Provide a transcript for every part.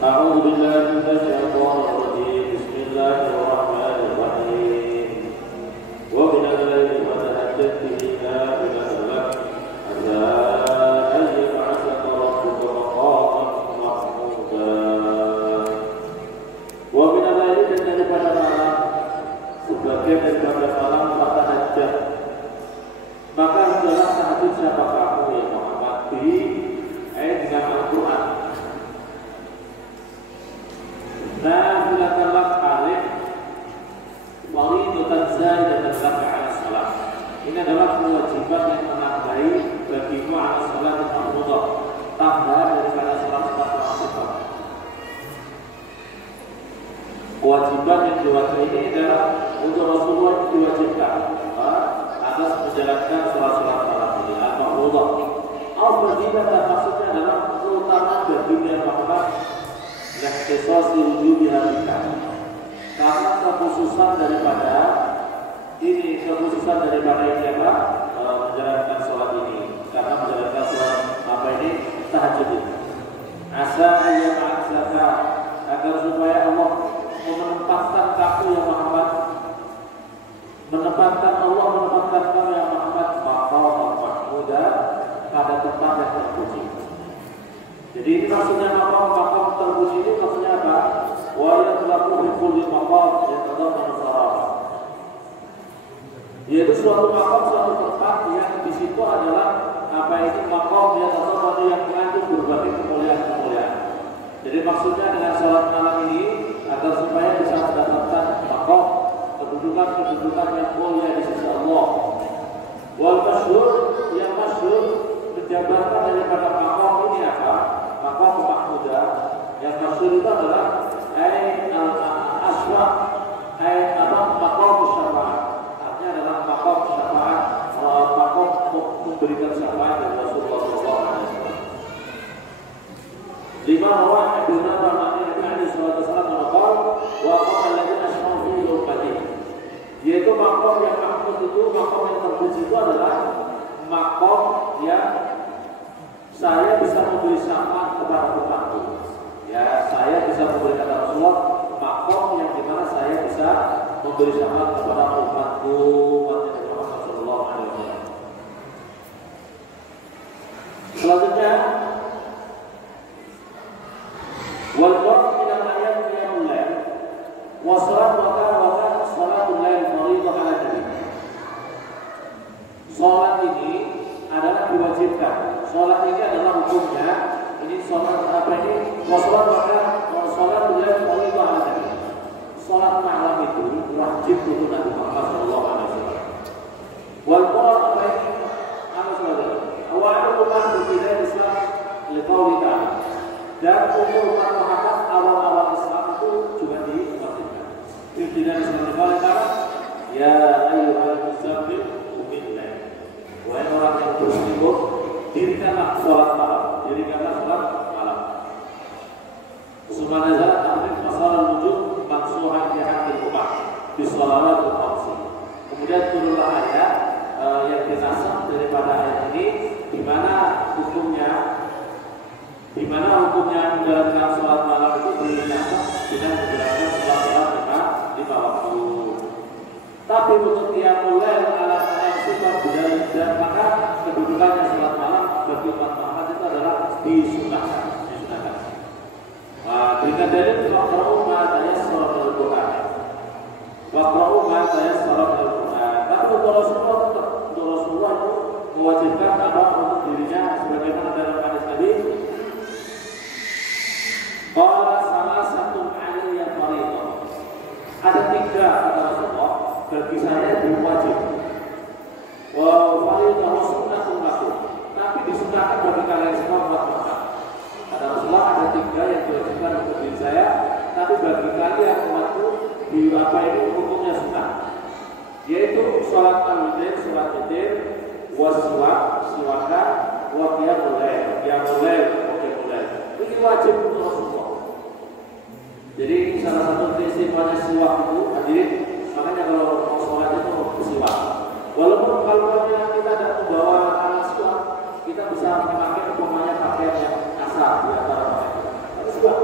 أعوذ بالله من الشيطان الرجيم بسم الله الرحمن الرحيم ومن الليل فتهجد به نافلة لك عسى أن يبعثك ربك مقاما محمودا ومن الليل daripada malam sebagian daripada malam fatahajjad maka hendaklah tahajud siapa kamu ya Muhammad dengan Al-Quran. Nafilatan lak alif waridatan zaidatan laka ala salat. Ini adalah kewajiban yang menambahi bagimu ala salat al-mafruḍah, tambahan daripada salat wajib. Kewajiban yang diwajibkan ini adalah untuk Rasulullah diwajibkan atas menjalankan salat malam ini al-mafruḍah. Al-Fadilah maksudnya adalah keutamaan baginya Muhammad yang kisasi wujubiha karena kekhususan daripada ini apa? Menjalankan sholat ini, karena menjalankan sholat apa ini tahajud ini. Asa ayat aksaka agar supaya Allah menempatkan kamu ya Muhammad, menempatkan kamu ya Muhammad maqam mahmuda pada tempat yang terpuji. Jadi ini maksudnya maqam terpuji ini maksudnya apa? Wa yatlaqu bi kulli maqam yatadammanu sarara. Yaitu suatu tempat yang di situ adalah apa itu maqam yatadammanu yang mengandung berbagai kemuliaan. Jadi maksudnya dengan salat malam ini agar supaya bisa mendapatkan maqam kedudukan yang mulia di sisi Allah. Wal masyhur yang masyhur menjabarkan daripada maqam ini apa? Maqam mahmuda yang maksud itu adalah al-aswa maqam syafaat. Artinya adalah maqam syafaat, maqam memberikan syafaat dari Rasulullah SAW. Lima orang yang benar Nabi sallallahu alaihi wasallam mengatakan wa qala alladziina asmaa'u fi ummati. Yaitu maqam yang mahmud itu, maqam yang terpuji itu adalah maqam yang saya bisa memberi syafaat kepada umatku. Ya, saya bisa memberi kata Rasulullah maqam yang dimana saya bisa memberi syafaat kepada umatku, umat Muhammad sallallahu alaihi wasallam. Selanjutnya wal qur'an min al-ayat qiyamul lail wa salat wa salatul lail fardhu 'ala nabi. Salat ini adalah diwajibkan. Salat ini adalah hukumnya. Ini salat apa ini? Salat lail fardhu 'ala nabi. Salat malam itu wajib untuk Nabi Muhammad sallallahu alaihi wasallam. Wal qur'an apa ini? Apa saudara? Awal umat berbeda Islam li qauli ta'ala. Dan umur umat Muhammad awal-awal Islam itu juga diwajibkan. Pimpinan Islam dibalik ta'ala ya ayyuhal muzammil qumil lail. Wahai orang yang bersungguh, dirikanlah sholat malam, dirikanlah sholat malam. Subhanallah, ta'rif masalah wujud maksuhan di hati umat di sholawat al-qamsi. Kemudian turunlah ayat yang dinasab daripada ayat ini, di mana hukumnya menjalankan sholat malam itu dinasab dengan menjalankan sholat lima waktu. Tapi untuk qiyamul lail ala sifat budaya dan maka kedudukannya sholat malam bagi umat Muhammad itu adalah disunahkan. Berikan dalil waqra'u ma tayassara minal Qur'an. Waqra'u ma tayassara minal Qur'an. Tapi untuk Rasulullah itu mewajibkan apa untuk dirinya sebagaimana dalam hadis Nabi. Qala salah satu aliyah fardhu. Ada 3 kata Rasulullah bagi saya wajib. Wa fardhu sunnatun lakum. Tapi disunahkan bagi kalian semua umat Muhammad. Kata Rasulullah ada 3 yang diwajibkan untuk diri saya, tapi bagi kalian umatku di apa ini hukumnya sunnah. Yaitu sholat al-witir, siwakan, wa qiyamul lail. Ini wajib untuk Rasulullah. Jadi salah satu prinsipnya siwak itu hadirin, makanya kalau mau sholat itu siwak. Walaupun kalau kita tidak membawa alat siwak, kita bisa memakai pakaian yang kasar di antara mereka. Tapi siwak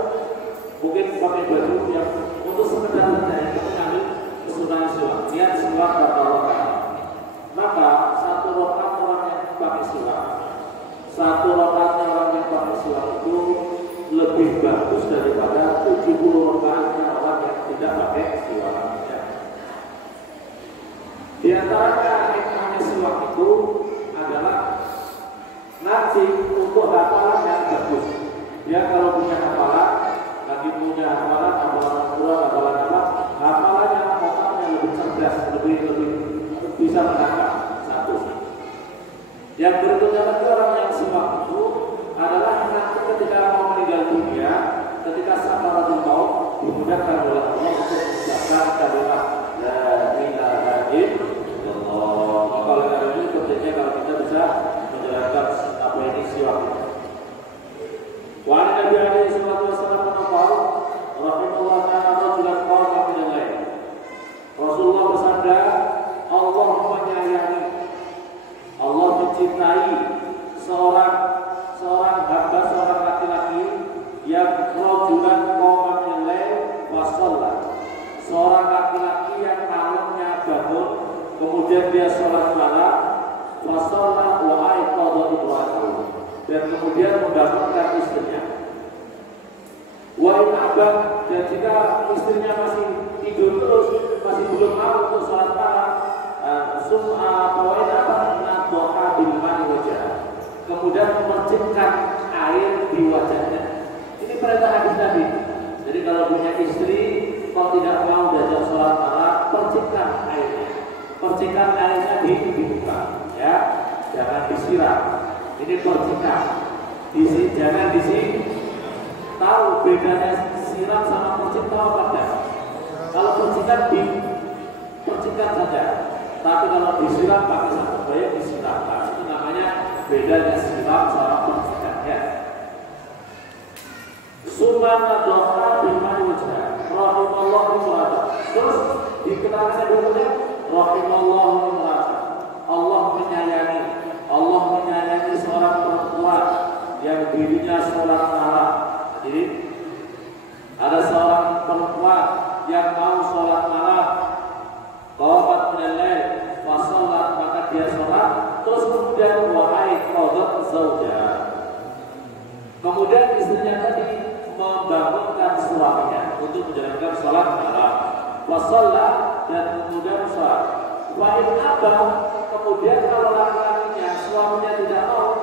tidak pakai siwak. Ya. Di antaranya hikmahnya siwak itu adalah nanti untuk hafalan yang bagus. Dia kalau punya hafalan, lagi punya hafalan Al-Quran, hafalannya otaknya lebih cerdas, lebih bisa menangkap. Satu. Yang berikutnya lagi orang yang siwak itu adalah nanti ketika mau meninggal dunia, ketika sakaratul maut dimudahkan oleh Allah untuk mengucapkan kalimat la ilaha illallah. Maka oleh karena itu pentingnya kalau kita bisa menjalankan apa ini siwak itu. Wa Nabi alaihi salatu wasallam menqala rahimahullah ta'ala rajulan qala min al-lail. Rasulullah bersabda, Allah menyayangi, Allah mencintai seorang hamba, seorang laki-laki yang rajulan qala min al-lail wa shalla. Seorang laki-laki yang malamnya bangun, kemudian dia sholat malam, wa shalla wa aiqadha imra'atahu, dan kemudian membangunkan istrinya. Wa in abad, dan jika istrinya masih tidur terus, masih belum mau untuk sholat malam, wa in abad nadhaha bil ma'i wajah, kemudian memercikkan air di wajahnya. Ini perintah hadis Nabi. Jadi kalau punya istri, kalau tidak mau diajak sholat malam, percikkan airnya. Percikan airnya dibuka, ya, jangan disiram. Ini percikan. Jangan disini. Tahu bedanya siram sama percik, tahu apa enggak? Kalau percikan percikan saja. Tapi kalau disiram pakai satu bayar disiram. Nah, itu namanya bedanya siram sama percikan, ya. Subhanallah doa bimani wajah rahimallah imra'ah. Terus dikenakan dulunya rahimallah imra'ah. Allah menyayangi seorang perempuan yang dirinya sholat malam. Jadi ada seorang perempuan yang mau sholat malam, qamat minal lail fa sholat, maka dia sholat, terus kemudian wahai qadat zaujah, kemudian istrinya tadi membangunkan suaminya untuk menjalankan sholat malam, wa sholat, dan kemudian sholat. Wa in abah, kemudian kalau laki-lakinya suaminya tidak mau,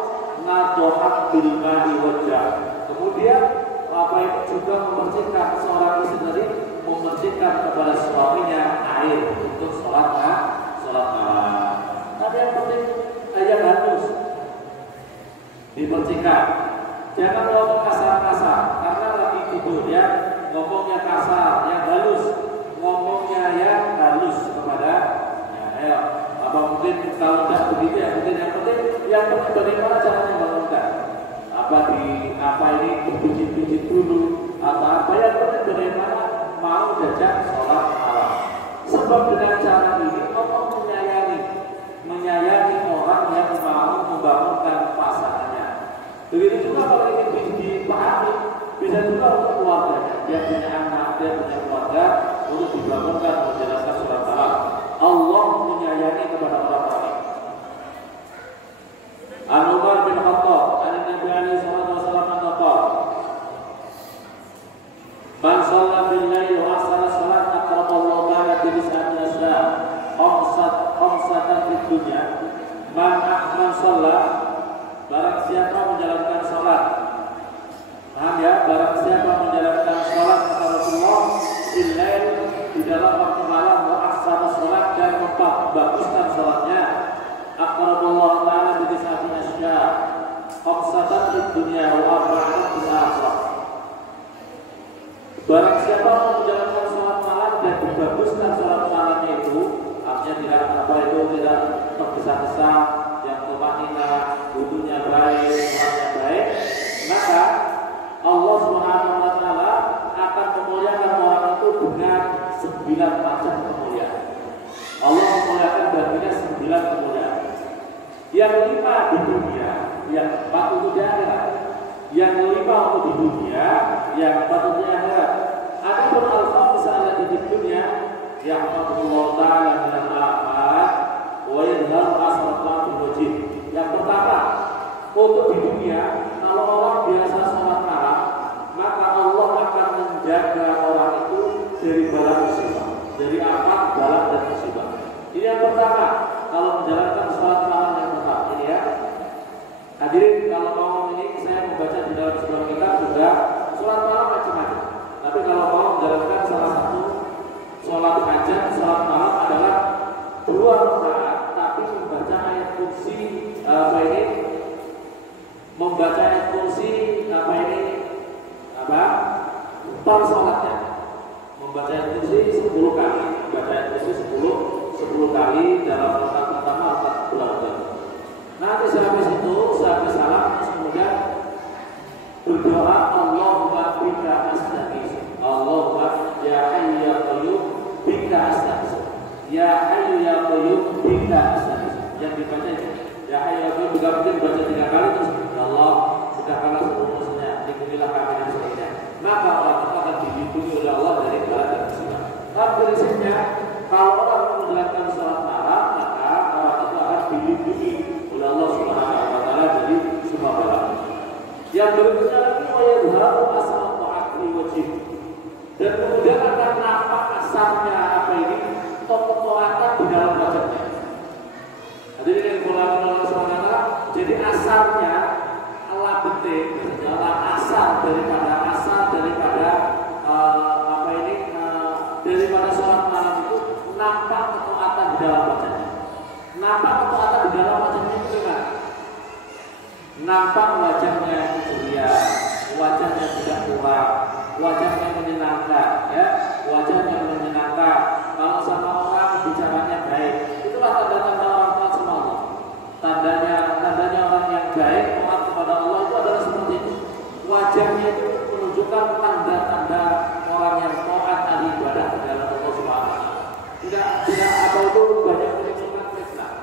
nadhaha bil ma'i wajah, kemudian apa itu juga memercikkan seorang istri, memercikkan kepada suaminya air untuk sholat malam. Tapi yang penting ayat halus dipercikkan. Jangan ngomong kasar-kasar, karena lagi tidur ya, ngomongnya kasar, yang halus, ngomongnya yang halus kepada ya, apa mungkin kalau tidak begitu ya, mungkin yang penting bagaimana caranya bangunkan. Apa ini berpijit-pijit dulu atau apa, yang penting bagaimana mau jajak sholat malam. Sebab dengan cara ini Allah menyayangi orang yang mau membangunkan pasangannya. Begitu juga kalau ingin dipahami, bisa juga untuk keluarganya. Dia punya anak, dia punya keluarga, untuk dibangunkan menjalankan sholat malam. Allah menyayangi kepada orang-orang. Umar bin Khattab, Nabi alaihi salatu wasallam berkata, "Man shalla bil lail wa ahsana salat aqraballahu ta'ala bi tis'ati asya' khamsatan fid dunya." Man shalla, barang siapa menjalankan salat. Paham ya? Barang siapa menjalankan salat kata Rasulullah bil lail, di dalam waktu malam, wa ahsana salat, dan membaguskan salatnya, aqraballahu ta'ala bi tis'ati asya' khamsatan fid dunya wa arba'atan fil akhirah. Barang siapa menjalankan salat malam dan membaguskan salat malamnya itu, artinya tidak tergesa-gesa, yang tumanina, wudunya baik, sholatnya baik, maka Allah Subhanahu wa taala akan memuliakan orang itu dengan 9 macam kemuliaan. Allah memuliakan baginya 9 kemuliaan. Yang 5 di dunia, yang 4 untuk di akhirat. Yang 5 untuk di dunia, yang 4 untuk di akhirat. Adapun al-khamsa allati di dunia, yahmadullah ta'ala min al-afat wa yadhhar asratan fil wajh. Yang pertama, untuk di dunia, kalau orang biasa sholat malam, maka Allah akan menjaga orang itu dari bala membaca ayat kursi per sholatnya, membaca ayat kursi 10 kali, membaca ayat kursi 10 kali dalam rakaat pertama atau belakang. Nanti sehabis itu, sehabis salam, kemudian berdoa Allahumma bika astaghits, Allahumma ya hayyu ya qayyum bika astaghits, ya hayyu ya qayyum bika astaghits. Yang dibaca itu ya hayyu ya qayyum, juga mungkin baca 3 kali terus Allah sudah kalah seluruhnya, lindungilah kami dari sebagainya. Maka orang itu akan dilindungi oleh Allah dari bala dan musibah. Tapi prinsipnya kalau orang menjalankan sholat malam, maka orang itu akan dilindungi oleh Allah Subhanahu wa taala dari semua bala. Yang berikutnya lagi wayadharu asal ta'ati wajib. Dan kemudian akan nampak asarnya ketaatan di dalam wajahnya. Jadi yang dilakukan oleh Allah, jadi asarnya Allah betik, asar daripada daripada sholat malam itu nampak ketaatan di dalam wajahnya. Nampak ketaatan di dalam wajahnya itu gimana? Nampak wajahnya ceria, wajahnya tidak kurang, wajahnya menyenangkan, ya, wajahnya menyenangkan. Kalau sama orang bicaranya baik, itulah tanda-tanda orang taat sama Allah. Tandanya orang yang baik, taat kepada Allah itu adalah seperti itu. Wajahnya itu menunjukkan tanda-tanda orang yang taat ahli ibadah di dalam Allah Subhanahu wa taala. Tidak apa itu banyak menunjukkan Islam.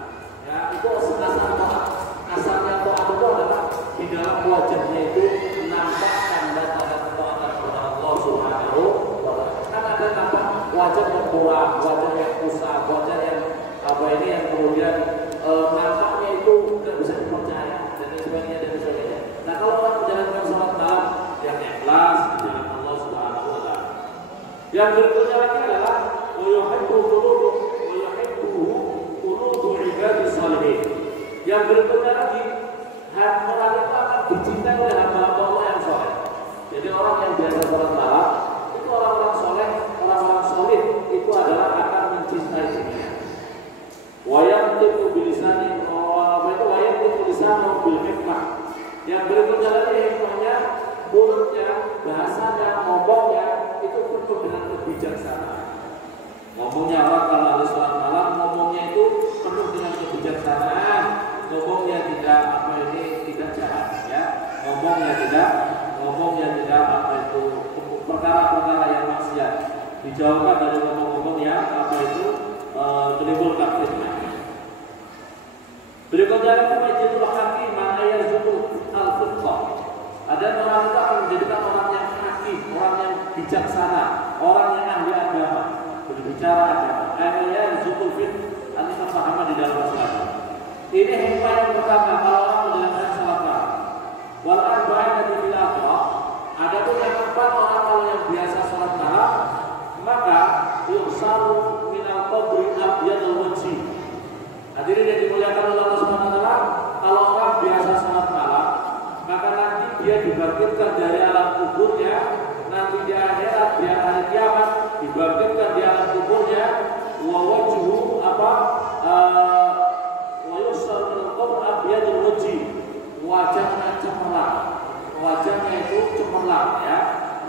Ya, itu asal taat. Asalnya taat itu adalah di dalam wajahnya itu nampak tanda-tanda ketaatan kepada Allah Subhanahu wa taala. Kan ada nampak wajah yang kurang, wajah yang kusam, wajah yang yang kemudian nampaknya itu tidak bisa dipercaya dan sebagainya. Nah, kalau orang menjalankan sholat malam yang ikhlas di jalan Allah Subhanahu wa taala. Yang berikutnya lagi adalah yuhibbu qulubu ibadis shalihin. Yang berikutnya lagi, orang itu akan dicintai oleh hamba-hamba Allah yang soleh. Jadi orang yang biasa sholat malam itu orang-orang soleh, orang-orang solid itu adalah akan mencintai dirinya. Wayamtiku bilisani, wayamtiku lisanu bil hikmah. Yang berikutnya lagi hikmahnya, mulutnya, bahasanya, ngomongnya itu penuh dengan kebijaksanaan. Ngomongnya orang kalau ada sholat malam, ngomongnya itu penuh dengan kebijaksanaan. Ngomongnya tidak tidak jahat, ya. Ngomongnya tidak perkara-perkara yang maksiat. Dijauhkan dari ngomong-ngomong yang menimbulkan fitnah. Berikutnya lagi majidul hakim ayarzuqu al-fiqh. Ada orang itu akan menjadikan orang yang hakim, orang yang bijaksana, orang yang ahli agama, berbicara agama. Ayarzuqu fiqh, ini pemahaman di dalam Islam. Ini hikmah yang pertama kalau orang menjalankan salat malam. Wal arba'in bil akhirah. Adapun yang keempat, orang kalau yang biasa salat malam, maka yusaru minal qabri abyadul wajhi. Hadirin yang dimuliakan oleh Allah Subhanahu wa taala, kalau orang biasa salat malam, maka nanti dia dibangkitkan dari alam kuburnya, nanti di akhirat, di hari kiamat dibangkitkan di alam kuburnya, wa wajhu wajahnya cemerlang, wajahnya itu cemerlang, ya,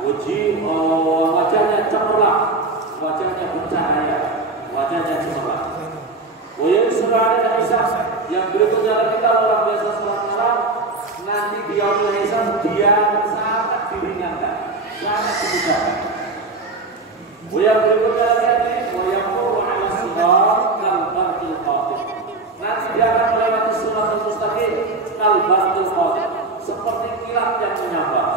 wajahnya cemerlang, wajahnya bercahaya, wajahnya cemerlang. Yang berikutnya lagi kalau orang biasa sholat malam, nanti di yaumul hisab dia sangat diringankan, sangat dimudahkan. Yang berikutnya lagi nanti dia akan melewati siratal mustaqim kalbatul qadir, seperti kilat yang menyambar,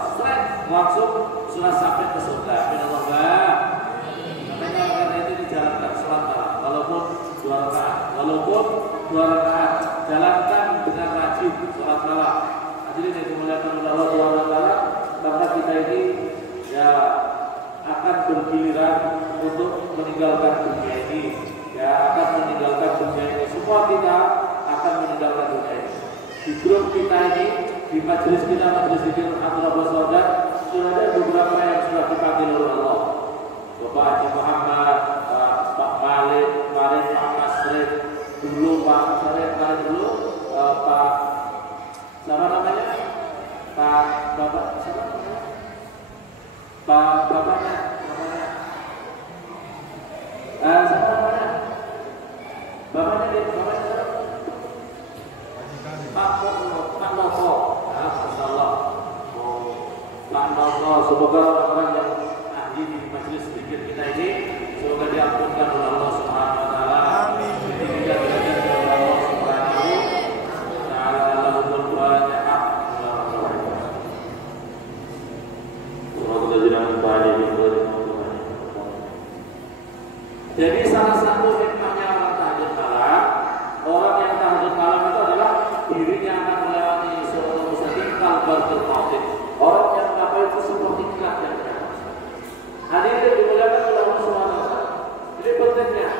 langsung sudah sampai ke surga. Bismillah. Makanya karena itu dijalankan sholat malam, walaupun 2 rakaat, jalankan dengan rajin sholat malam. Hadirin yang dimuliakan oleh Allah Subhanahu wa taala, maka kita ini ya akan bergiliran untuk meninggalkan dunia ini, ya akan meninggalkan dunia ini. Semua kita akan meninggalkan dunia ini. Di grup kita ini, di majelis kita, majelis zikir Alhamdulillah Saudara, sudah ada beberapa yang sudah dipanggil oleh Allah. Bapak Haji Muhammad, Pak Malik, Pak Masrid, dulu Pak Masrid, dulu Pak siapa namanya? Bapaknya, siapa namanya? Bapaknya Pak Noto. Masyaallah. Pak Noto, semoga orang-orang yang ahli di majelis zikir kita ini semoga diampunkan oleh Allah Subhanahu wa taala. Amin. Kita belajar dari Allah Subhanahu wa taala. Lahul Fatihah. Jadi salah satu hikmahnya orang tahajud malam, orang yang tahajud malam itu adalah dirinya akan melewati siratal mustaqim kalbartul maut. Orang yang apa itu seperti kilat yang menyala. Hadirin dimuliakan oleh Allah Subhanahu wa taala. Ini pentingnya.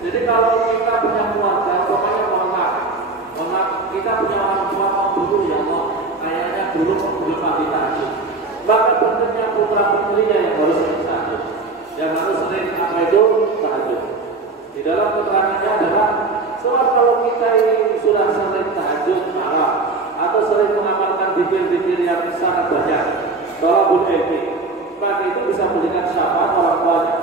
Jadi kalau kita punya keluarga, pokoknya mohon maaf, kita punya orang tua dulu ya Allah, kayaknya dulu belum mati tahajud. Maka pentingnya putra putrinya yang harus tahajud, yang harus sering apa itu tahajud. Di dalam keterangannya adalah sebab kalau kita ini sudah sering tahajud malam atau sering mengamalkan zikir-zikir yang sangat banyak, thalabul ilmi, maka itu bisa memberikan syafaat orang tuanya.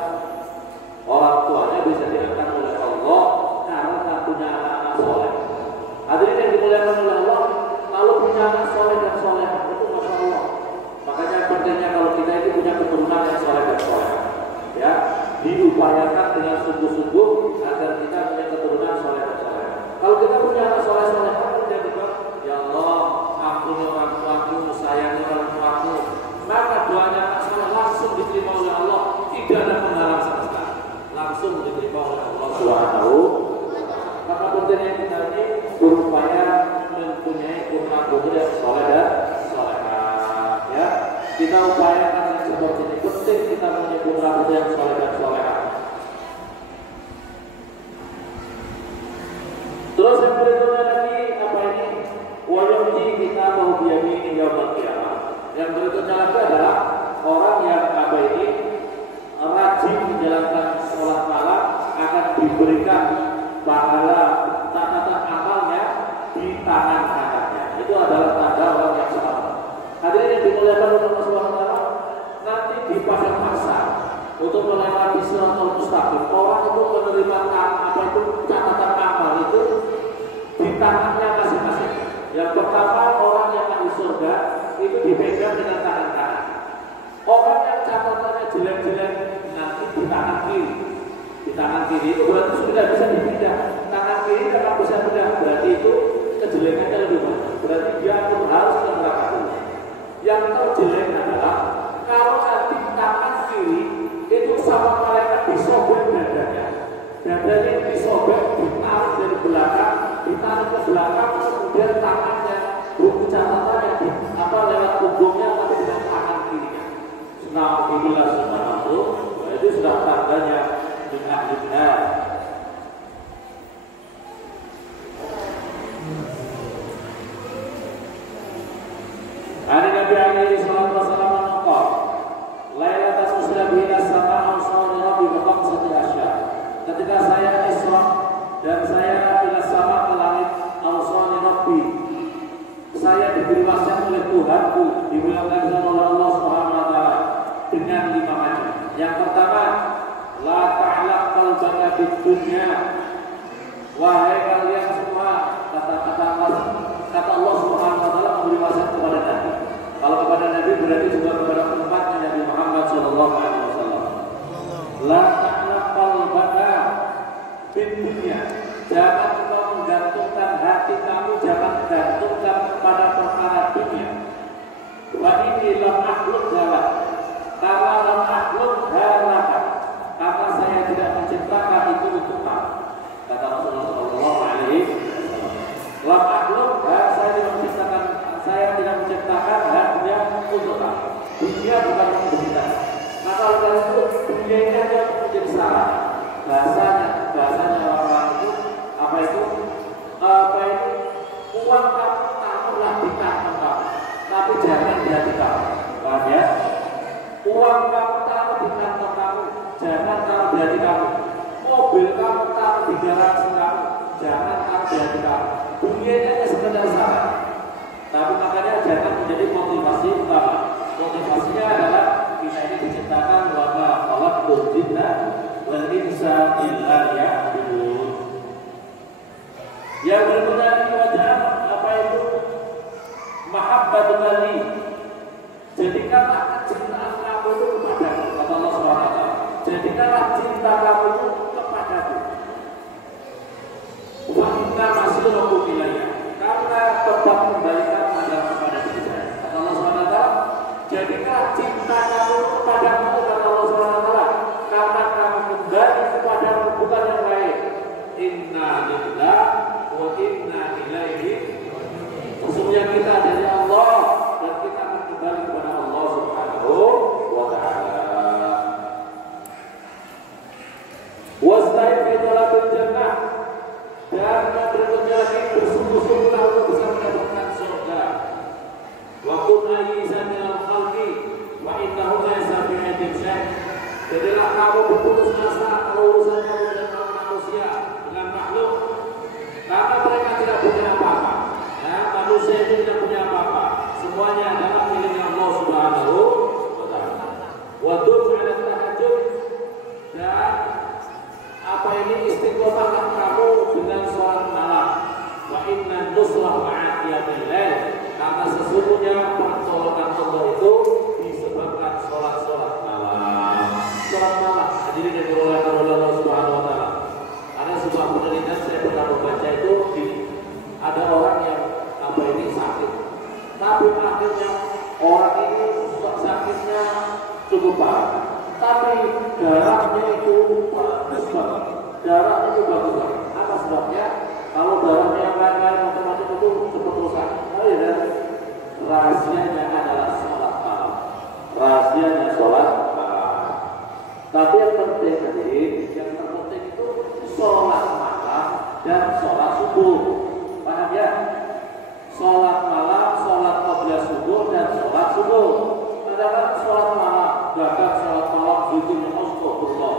Orang tuanya bisa diangkat oleh Allah karena punya anak soleh. Hadirin yang dimuliakan oleh Allah, kalau punya anak soleh dan soleh itu masya Allah. Makanya pentingnya kalau kita ini punya keturunan yang soleh dan soleh, ya diupayakan dengan sungguh-sungguh agar kita punya keturunan soleh dan soleh. Kalau kita punya anak soleh-soleh, kita juga, ya Allah, ampuni orang tuaku, sayangi orang tuaku, maka doanya anak soleh langsung diterima oleh Allah, tidak ada penghalang sama sekali, langsung diterima oleh Allah Subhanahu. Maka pentingnya kita ini berupaya mempunyai putra-putri yang soleh dan solehah, ya. Kita upayakan yang seperti ini. Penting kita punya putra-putri yang soleh dan solehah. Terus yang berikutnya lagi apa ini? Wajib kita mau biyamini yaumul qiyamah. Yang berikutnya lagi adalah orang yang apa ini rajin menjalankan sholat malam akan diberikan pahala catatan amalnya di tangan kanannya. Itu adalah tanda orang yang salat. Hadirin yang dimuliakan oleh Allah Subhanahu wa taala, nanti di padang mahsyar untuk melewati siratal mustaqim, orang itu menerima apa itu catatan amal itu di tangannya masing-masing. Yang pertama orang yang ahli surga itu dipegang dengan tangan kanan. Orang yang catatannya jelek-jelek nanti di tangan kiri. Di tangan kiri itu berarti sudah bisa dipindah. Tangan kiri kalau bisa pindah berarti itu kejelekannya lebih banyak. Berarti dia harus ke neraka dulu. Yang terjelek adalah kalau nanti tangan kiri itu sama malaikat disobek dadanya. Dadanya disobek, ditarik dari belakang, ditarik ke belakang, kemudian tangannya buku catatannya apa lewat punggungnya tapi dengan tangan kirinya. Alhamdulillah subhanahu, itu sudah tandanya min ahlillah. Hari Nabi alaihi salatu wasallam mengucap, "Lailatul usra bina sama'a sawira bi khamsati asya." Ketika saya Isra dan saya ila sama ke langit awsani rabbi, saya diberi wasiat oleh Tuhanku, dimuliakan oleh Allah Subhanahu wa taala dengan 5 macam. Yang pertama, la ta'laq qalbaka bid dunya. Wahai kalian semua, kata Allah Subhanahu wa taala memberi wasiat kepada Nabi. Kalau kepada Nabi berarti juga kepada umatnya Nabi Muhammad sallallahu alaihi wasallam. La ta'laq qalbaka bid dunya. Jangan kau menggantungkan hati kamu, jangan gantungkan kepada perkara dunia. Wa inni lam akhluk halak. Karena lam akhluk halak. Karena saya tidak menciptakan itu untuk kamu. Kata Rasulullah sallallahu alaihi wasallam. Lam akhluk, saya tidak menciptakan dunia untuk kamu. Dunia bukan untuk kita. Maka oleh itu dunia ini hanya menjadi salah. Bahasanya orang itu apa itu uang kamu taruhlah di kantong kamu, tapi jangan di hati kamu. Paham ya? Uang kamu taruh di kantong kamu, jangan taruh di hati kamu. Mobil kamu taruh di garasi kamu, jangan taruh di hati kamu. Dunia ini hanya sekedar salah. Tapi makanya jangan menjadi motivasi utama. Motivasinya adalah kita ini Ya. Jadilah kamu berputus asa kalau urusan kamu dengan manusia, dengan makhluk, karena mereka tidak punya apa-apa. Ya, manusia itu tidak punya apa-apa. Semuanya adalah milik Allah Subhanahu wa Ta'ala. Wadud ala tahajud, dan apa ini istiqomahlah kamu dengan sholat malam. Wa inna nusrah ma'atiyatil lail, karena sesungguhnya pertolongan Allah itu disebabkan sholat malam. Sholat malam hadirin yang dimuliakan oleh Allah Subhanahu wa Ta'ala. Ada sebuah penelitian saya pernah membaca itu ada orang yang apa ini sakit, tapi akhirnya orang ini sakitnya cukup parah, tapi darahnya itu bagus banget. Darahnya itu bagus banget. Apa sebabnya? Kalau darahnya yang lain-lain macam-macam itu cepat rusak. Oh ya, dan rahasianya adalah sholat malam. Rahasianya sholat malam. Tapi yang penting yang terpenting itu sholat malam dan sholat subuh. Paham ya? Sholat malam, sholat qabla subuh dan sholat subuh. Adalah sholat malam, bahkan sholat malam zikirnya astagfirullah.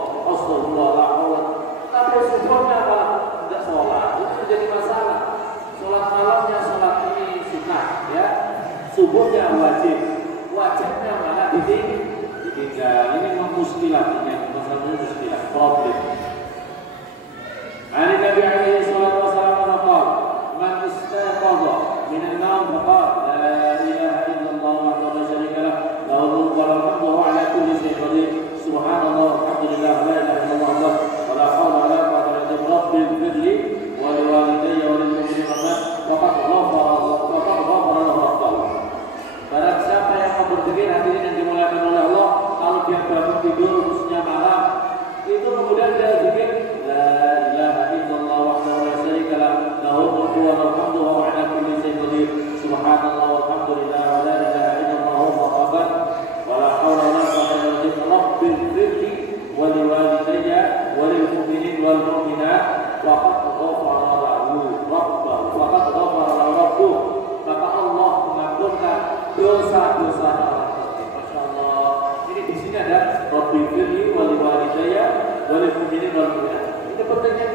Tapi subuhnya apa? Tidak sholat, itu menjadi masalah. Sholat malamnya sholat ini sunnah, ya. Subuhnya wajib, wajibnya malah ditinggal. Ini muskilahnya, masalahnya muskilah, problem. Ani Nabi alaihi salatu wasallam berkata, "Man istaqadha min an-nawm faqala la ilaha illallah wahdahu la syarika lah, lahu al-mulku wa lahu al-hamdu ala kulli syai'in qadir. Subhanallah walhamdulillah la ilaha illallah wa la hawla wa la quwwata illa billah. Rabbil firli wa liwalidayya wa lil mu'minina wal mu'minat faqad ghafara lahu." Barang siapa yang mau berzikir, hadirin yang dimuliakan oleh Allah, kalau dia bangun tidur khususnya malam, itu kemudian dia zikir la ilaha illallah wahdahu la syarika lah, lahul mulku wa lahul hamdu wa huwa ala kulli syai'in qadir. Subhanallah walhamdulillah wa la ilaha illallah wallahu akbar wa la haula wa la quwwata illa billah. Rabbil firli wa liwalidayya wa lil mu'minin wal mu'minat faqad ghafara lahu rabbuh. Maka Allah mengampunkan dosa-dosanya orang tersebut. Masya Allah. Ini di sini ada Rabbil firli wa liwalidayya wa lil mu'minin wal mu'minat. Ini pentingnya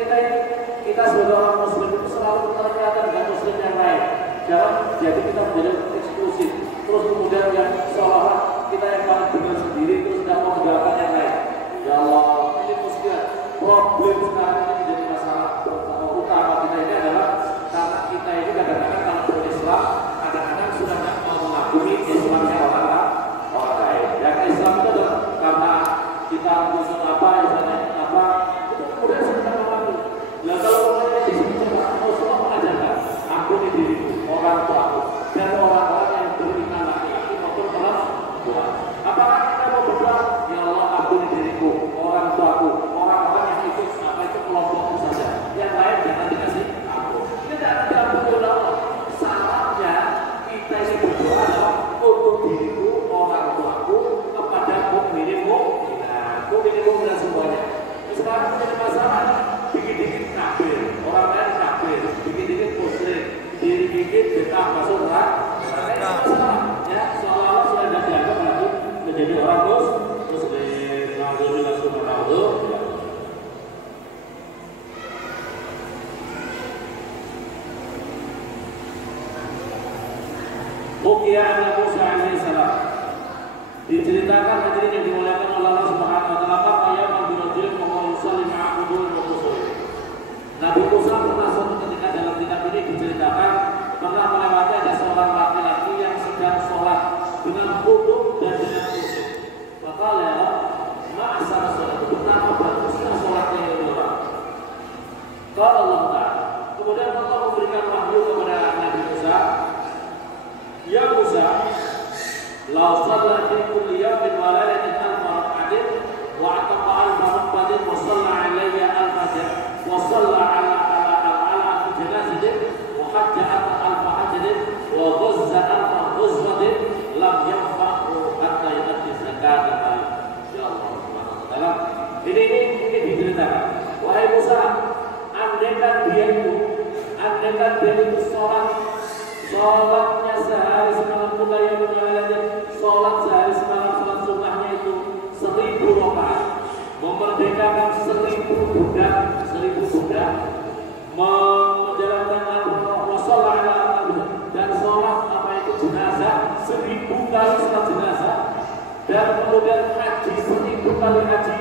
kita sebagai orang muslim itu selalu terkaitan dengan muslim yang lain. Jangan jadi kita menjadi eksklusif. Terus kemudian yang seolah kita yang paling benar sendiri terus tidak mau meninggalkan yang lain. Ya Allah, ini muskilah. Problem sekarang ini menjadi masalah utama kita ini adalah karena kita ini kadang-kadang kalau berislam, kadang-kadang sudah tidak mau mengakui Islamnya orang lain. Yang Islam itu adalah karena kita usul apa, misalnya apa, itu kemudian kita mengakui. Nah kalau orang di sini coba Rasulullah mengajarkan, ampuni diriku, orang tuaku, dan orang-orang yang beriman laki-laki maupun perempuan. Apakah kita mau berdoa, ya Allah ampuni diriku, orang tuaku, orang-orang yang ikut apa itu kelompokku saja, yang lain jangan dikasih ampun. Ini tidak ada diampuni oleh Allah. Salahnya kita ini berdoa adalah untuk diriku, orang tuaku, kepada mukminin dan semuanya. Sekarang menjadi masalah, dikit-dikit kafir, orang lain kafir, dikit-dikit muslim, dikit-dikit kita masuk neraka. Ini masalah, ya. Seolah-olah sudah tidak dianggap lagi menjadi orang muslim. Alhamdulillah subhanallah. Bukia Nabi Musa alaihi salam. Diceritakan hadirin yang dimuliakan oleh Allah Subhanahu wa Ta'ala, ayat al-birajil mengusul ma'abudul muqsul. Nabi Musa pernah suatu ketika dalam kitab ini diceritakan pernah melewati ada seorang laki-laki yang sedang sholat dengan khusyuk dan dengan khusyuk. Maka lewat ma'asar sholat, betapa bagusnya sholatnya yang orang. Kalau Allah Ta'ala, kemudian Allah memberikan wahyu kepada Nabi Musa, ya Musa, lau shalla fi kulli yawmin wa lailatin alfa rak'atin wa ataqa alfa rak'atin wa shalla 'alayya al-fajr wa shalla 'ala janazatin wa hajja alfa hajjatin wa ghazza alfa ghazzatin lam yanfa'u hatta yu'addi zakata. Ya Allah Subhanahu wa ta'ala. Ini diceritakan. Wahai Musa, andaikan dia itu sholatnya sehari semalam mulai yang menyalakan sholat sehari semalam sholat sunnahnya itu 1000 dan kemudian haji 1000 kali haji,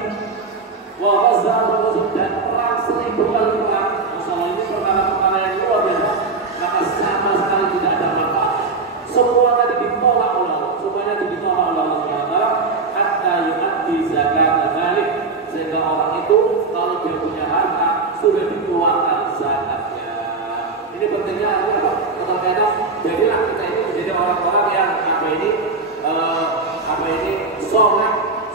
wa ghaza dan perang 1000 kali perang. Masalah ini perkara-perkara yang luar biasa, maka sama sekali tidak ada manfaat. Semua tadi ditolak oleh Allah, semuanya ditolak oleh Allah SWT. Hatta yu'addi zakat al-malik, sehingga orang itu kalau dia punya harta sudah dikeluarkan zakatnya. Ini pentingnya apa? Kadang-kadang jadilah kita ini menjadi orang-orang yang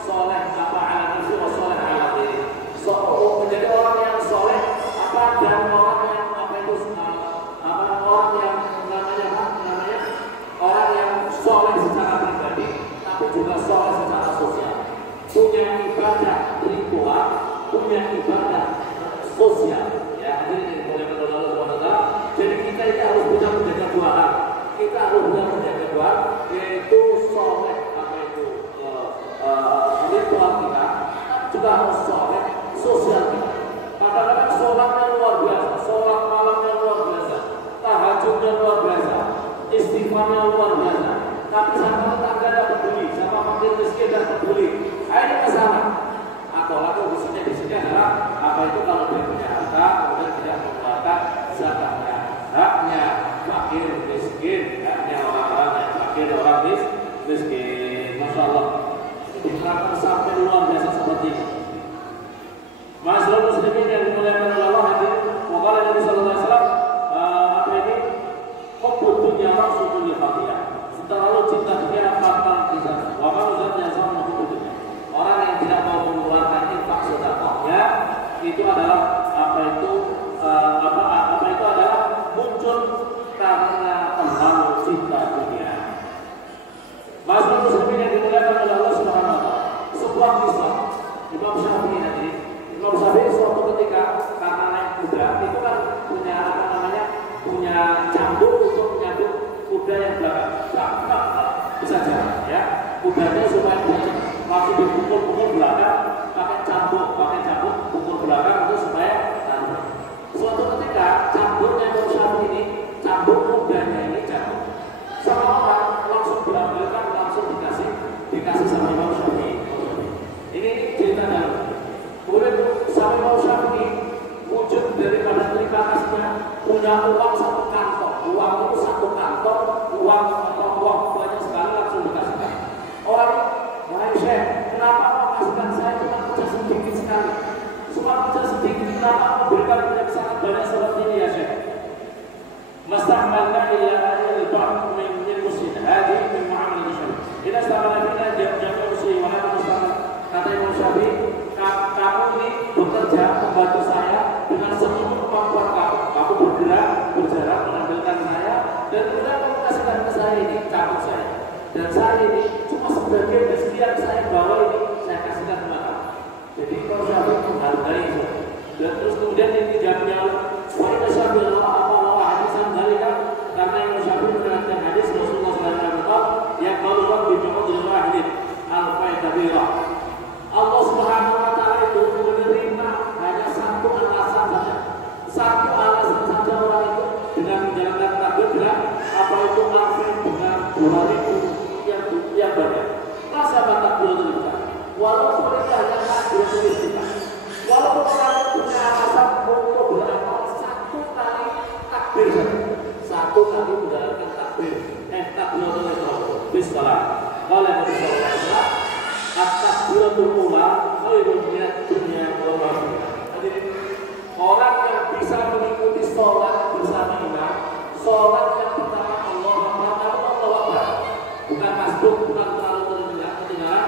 soleh apa ala nafsi wa soleh ala diri. Menjadi orang yang soleh apa dan orang yang orang yang namanya orang yang soleh secara pribadi tapi juga soleh secara sosial. Punya ibadah ritual, punya ibadah sosial. Ya, ini boleh menolak Allah SWT. Jadi kita ini harus bisa menjaga dua hal. Kita harus bisa menjaga dua hal, yaitu soleh ritual kita, juga harus soleh sosial kita. Kadang-kadang sholatnya luar biasa, sholat malamnya luar biasa, tahajudnya luar biasa, istighfarnya luar biasa, tapi sama tetangga tidak peduli, sama fakir miskin tidak peduli. Ini masalah. Atau laku khususnya di sini adalah apa itu kalau dia punya harta kemudian tidak mengeluarkan zakatnya, haknya fakir miskin, haknya orang-orang yang fakir, orang miskin. Masya Allah, diterapkan sampai luar biasa seperti ini. Masyaallah muslimin yang dimuliakan oleh Allah, hadir waqala Nabi sallallahu alaihi wasallam, apa ini? Hubbud dunya maqsudul fatihah. Terlalu cinta dunia fatal bisa. Wa man zat yazam hubbud dunya. Orang yang tidak mau mengeluarkan infak sedekahnya itu adalah apa itu adalah muncul karena terlalu cinta dunia. Masyaallah muslimin yang dimuliakan oleh Allah Subhanahu wa taala. Sebuah kisah Imam Syafi'i tadi. Imam Syafi'i suatu ketika karena naik kuda itu kan punya cambuk untuk menyambut kuda yang belakang. Bisa jalan ya. Kudanya supaya dia langsung dipukul belakang pakai cambuk pukul belakang itu supaya tahan. Suatu ketika cambuknya Imam Syafi'i ini, cambuk kudanya ini jatuh. Sama orang langsung diambilkan, langsung dikasih sama Imam Syafi'i. Ini cerita dalam. Kemudian sama Imam Syafi'i wujud daripada terima kasihnya punya uang 1 kantong. Uang itu 1 kantong, uang banyak sekali langsung dikasihkan. Orang, wahai Syekh, kenapa kau kasihkan saya cuma kerja sedikit sekali? Cuma kerja sedikit, kenapa kau berikan banyak sangat banyak seperti ini ya Syekh? Mastahmalna illa al-ba'd min muslim hadhihi min mu'amalah syar'i. Ila stamalna jami'a muslim wa la mustahmal. Kata Imam Syafi'i, kamu ini bekerja membantu saya dengan seluruh kemampuan kamu. Kamu bergerak, berjarak mengambilkan saya dan kemudian kamu kasihkan ke saya ini cambuk saya. Dan saya ini cuma sebagian rezeki yang saya bawa ini saya kasihkan ke kamu. Jadi Imam Syafi'i menghargai itu. Dan terus kemudian ini dijawabnya Wahai Syafi'i Allah hadisan dalika karena Imam Syafi'i meriwayatkan hadis Rasulullah SAW yang qaluwan bi mu'adil wahid al-fai kabira. Allah Subhanahu wa taala itu menerima hanya satu alasan saja. Satu alasan saja orang itu dengan menjalankan takbir dengan apa itu alfai dengan 2000 yang banyak. Masa takbir itu kita. Walaupun mereka hanya takbir kita. Walaupun orang punya alasan untuk beramal satu kali takbir saja. Satu kali menjalankan takbir. Takbiratul ihram. Bismillah. Qala Nabi sallallahu alaihi wasallam, at-takbiratul ula khairun minad dunya wa ma fiha. Jadi orang yang bisa mengikuti sholat bersama imam, sholat yang pertama Allah Akbar, bukan masbuk, bukan terlalu ketinggalan,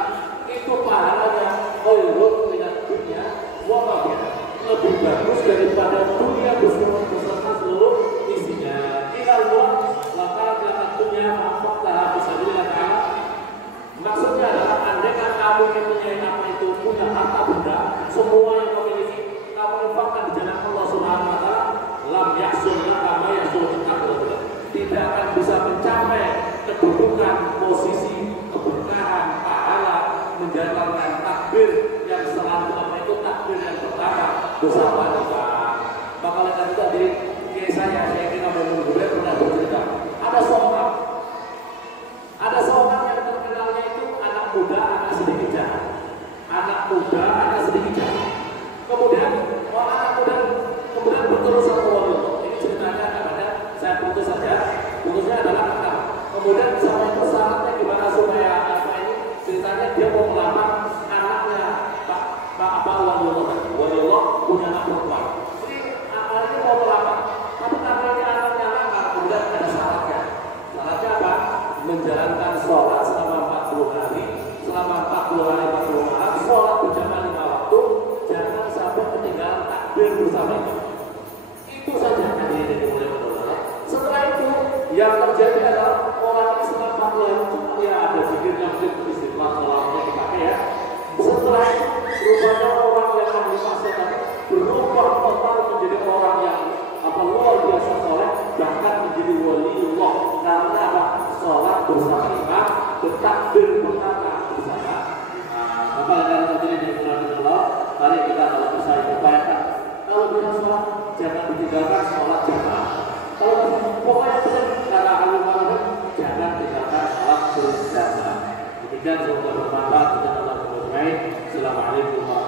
itu pahalanya khairun minad dunya wa ma fiha. Lebih bagus daripada dunia beserta seluruh isinya. Ilal maka dalam dunia fakta fisabilillah ta'ala. Maksudnya adalah andaikan kamu yang punya apa itu punya harta benda, semua yang kamu miliki kamu infakkan di jalan Allah Subhanahu wa taala, lam yahsul kama yahsul takbir. Tidak akan bisa mencapai kedudukan, posisi, keberkahan, pahala menjalankan takbir yang selalu apa itu takbir yang pertama bersama kita. Maka oleh karena itu tadi saya kira Bapak pernah bercerita ada seorang yang terkenalnya itu anak muda, anak muda, anak sedikit jauh. Kemudian orang anak muda kemudian berterus sama wali. Ini ceritanya ada saya putus saja. Putusnya adalah akal. Kemudian sama itu syaratnya gimana supaya apa ini? Ceritanya dia mau melamar anaknya Pak Waliullah punya anak perempuan. Ini mau melamar, tapi karena anaknya nakal, kemudian ada syaratnya. Syaratnya apa? Menjalankan sholat selama 40 hari, selama 40 hari 40 malam, sholat berjamaah 5 waktu, jangan sampai ketinggalan takbir bersama itu. Itu saja yang dimulai oleh. Setelah itu, yang terjadi adalah orang ini setelah 40 hari ya ada zikirnya mungkin istilah sholatnya dipakai ya. Setelah itu, rupanya orang yang ahli maksiat tadi berubah total menjadi orang yang luar biasa soleh, bahkan menjadi waliullah karena apa? Sholat bersama imam, bertakbir pertama bersama. Maka dengan ini dari Allah, mari kita kalau bisa upayakan. Kalau bisa sholat, jangan ditinggalkan sholat jamaah. Kalau pokoknya benar karena alim-alim, jangan tinggalkan sholat bersama. Demikian semoga bermanfaat dan Allah berkait. Assalamualaikum warahmatullahi wabarakatuh.